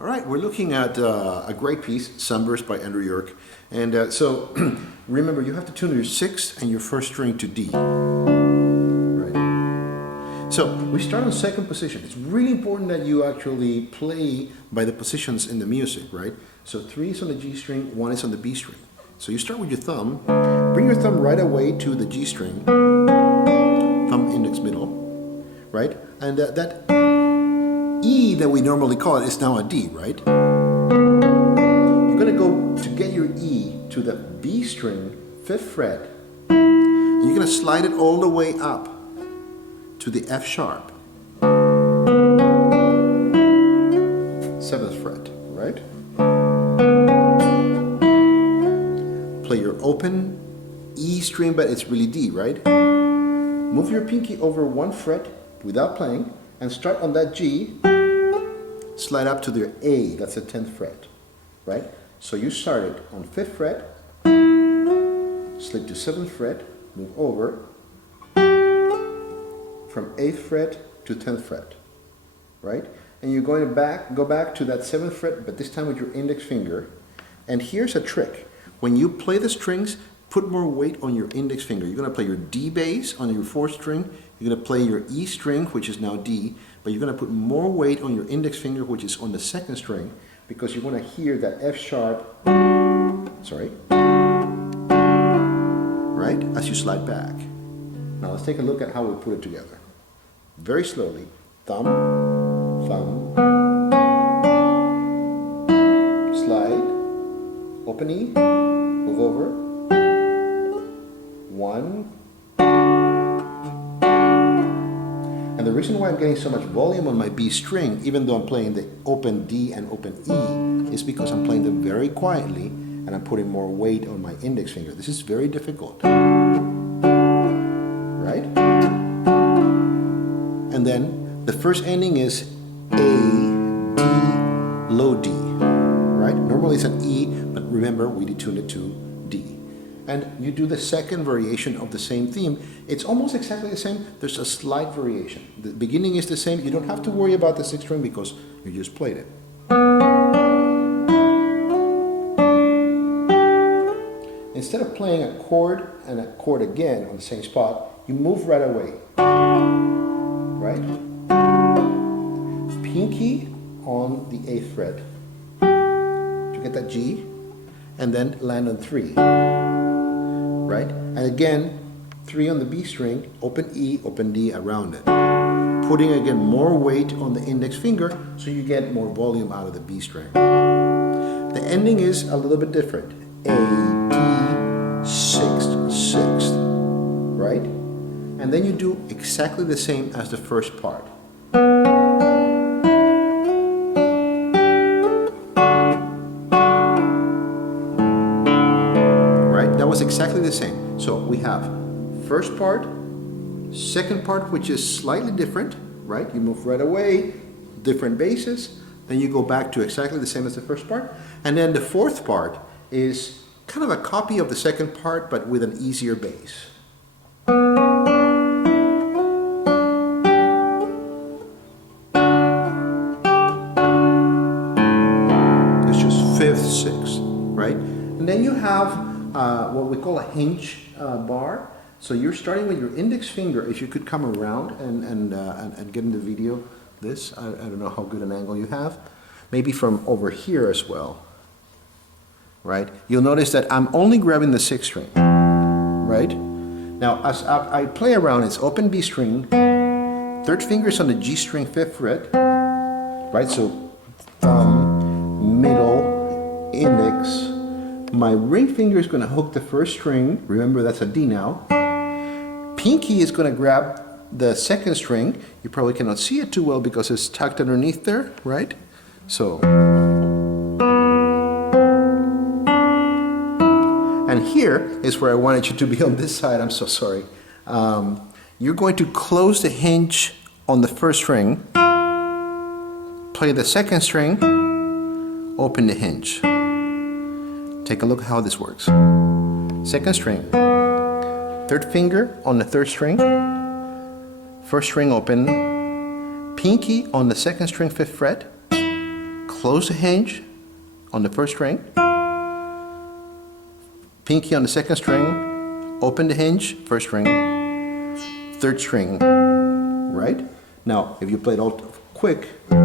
All right, we're looking at a great piece, Sunburst by Andrew York. And so remember, you have to tune your sixth and your first string to D. Right? So we start on second position. It's really important that you actually play by the positions in the music, right? So 3 is on the G string, 1 is on the B string. So you start with your thumb, bring your thumb right away to the G string, thumb, index, middle, right? And that E that we normally call it is now a D, right? You're going to go to get your E to the B string, 5th fret, and you're going to slide it all the way up to the F sharp, 7th fret, right? Play your open E string, but it's really D, right? Move your pinky over 1 fret without playing and start on that G, slide up to the A, that's the 10th fret, right? So you started on 5th fret, slip to 7th fret, move over, from 8th fret to 10th fret, right? And you're going to go back to that 7th fret, but this time with your index finger. And here's a trick. When you play the strings, put more weight on your index finger. You're going to play your D bass on your 4th string. You're going to play your E string, which is now D, but you're going to put more weight on your index finger, which is on the 2nd string, because you want to hear that F sharp, sorry, right, as you slide back. Now let's take a look at how we put it together. Very slowly, thumb, thumb, slide, open E, move over, 1, and the reason why I'm getting so much volume on my B string, even though I'm playing the open D and open E, is because I'm playing them very quietly and I'm putting more weight on my index finger. This is very difficult, right? And then the first ending is A, D, low D, right? Normally it's an E, but remember we detuned it to D. And you do the second variation of the same theme. It's almost exactly the same. There's a slight variation. The beginning is the same. You don't have to worry about the 6th string because you just played it. Instead of playing a chord and a chord again on the same spot, you move right away. Right? Pinky on the 8th fret to get that G, and then land on 3. Right? And again, 3 on the B string, open E, open D around it. Putting again more weight on the index finger so you get more volume out of the B string. The ending is a little bit different. A, D, 6th, 6th, right? And then you do exactly the same as the first part. That was exactly the same. So we have first part, second part, which is slightly different, right? You move right away, different basses, then you go back to exactly the same as the first part. And then the 4th part is kind of a copy of the second part, but with an easier bass. It's just 5th, 6th, right? And then you have what we call a hinge bar. So you're starting with your index finger. If you could come around and get in the video this, I don't know how good an angle you have. Maybe from over here as well, right? You'll notice that I'm only grabbing the 6th string, right? Now as I play around, it's open B string, 3rd finger is on the G string, 5th fret, right? So thumb, middle, index. My ring finger is going to hook the 1st string. Remember, that's a D now. Pinky is going to grab the 2nd string. You probably cannot see it too well because it's tucked underneath there, right? So. And here is where I wanted you to be on this side. I'm so sorry. You're going to close the hinge on the 1st string, play the 2nd string, open the hinge. Take a look how this works. 2nd string, 3rd finger on the 3rd string, 1st string open, pinky on the 2nd string, 5th fret, close the hinge on the first string, pinky on the second string, open the hinge, first string, third string, right? Now, if you play it all quick, and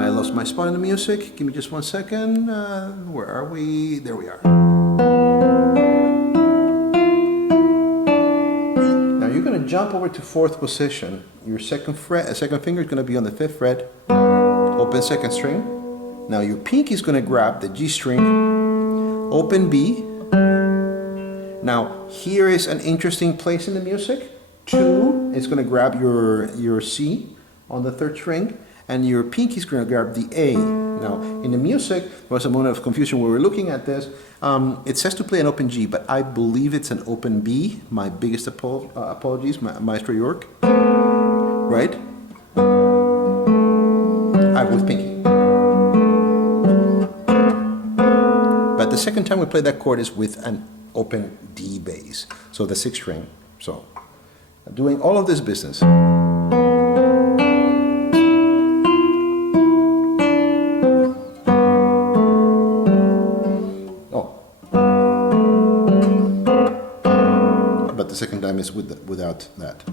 I lost my spot in the music, give me just 1 second, where are we? There we are. Now you're going to jump over to 4th position. Your second finger is going to be on the 5th fret, open second string. Now your pinky is going to grab the G string, open B. Now here is an interesting place in the music. 2 is going to grab your C on the 3rd string, and your pinky is going to grab the A. Now in the music, there was a moment of confusion when we were looking at this. It says to play an open G, but I believe it's an open B. My biggest apologies, Maestro York. Right? With pinky. But the second time we play that chord is with an open D bass, so the 6th string. So, doing all of this business. Oh, but the second time is without that.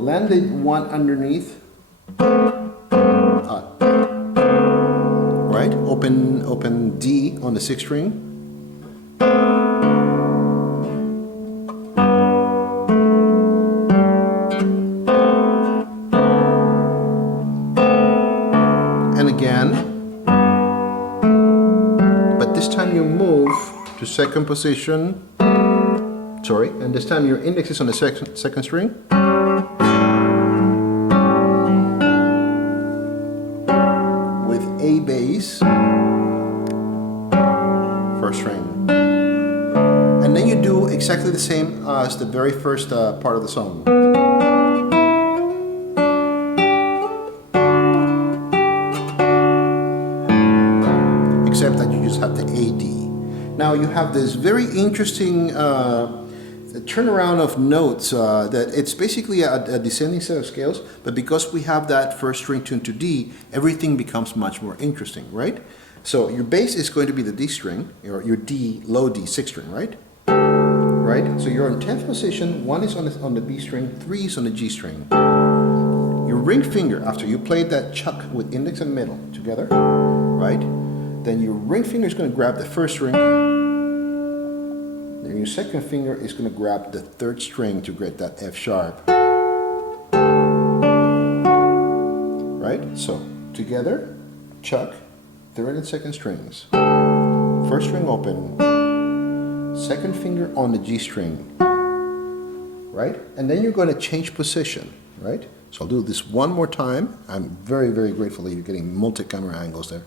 Landed 1 underneath, right? Open D on the 6th string, and again, but this time you move to 2nd position. Sorry, and this time your index is on the second string. A bass, 1st string, and then you do exactly the same as the very first part of the song, except that you just have the A D. Now you have this very interesting turnaround of notes that it's basically a descending set of scales, but because we have that 1st string tuned to D, everything becomes much more interesting, right? So your bass is going to be the D string, or your D, low D, 6th string, right? Right? So you're in 10th position, 1 is on the B string, 3 is on the G string. Your ring finger, after you played that chuck with index and middle together, right? Then your ring finger is going to grab the 1st string. Then your second finger is going to grab the 3rd string to get that F sharp. Right? So, together, chuck, 3rd and 2nd strings. 1st string open, 2nd finger on the G string. Right? And then you're going to change position. Right? So I'll do this one more time. I'm very, very grateful that you're getting multi-camera angles there.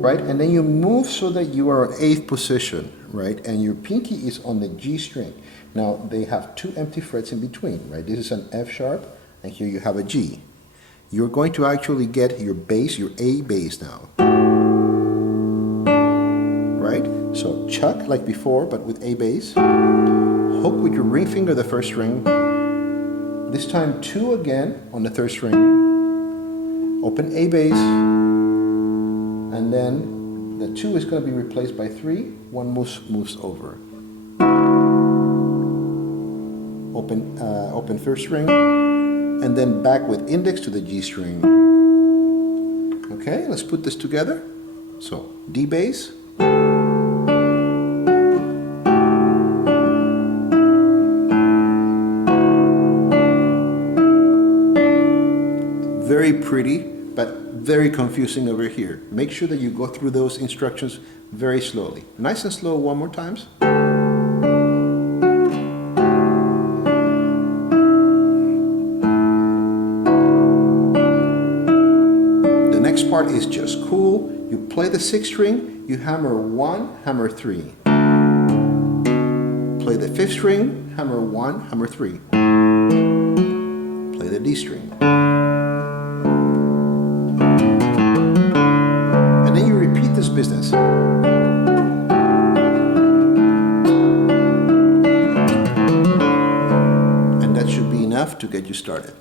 Right, and then you move so that you are on 8th position, right, and your pinky is on the G string. Now they have 2 empty frets in between, right? This is an F sharp, and here you have a G. You're going to actually get your bass, your A bass now, right? So chuck like before, but with A bass. Hook with your ring finger the 1st string. This time 2 again on the 3rd string. Open A bass. And then the 2 is going to be replaced by 3. 1 moves over. Open 1st string, and then back with index to the G string. Okay, let's put this together. So D bass, very pretty, but very confusing over here. Make sure that you go through those instructions very slowly. Nice and slow one more time. The next part is just cool. You play the 6th string, you hammer 1, hammer 3. Play the 5th string, hammer 1, hammer 3. D string. And then you repeat this business. And that should be enough to get you started.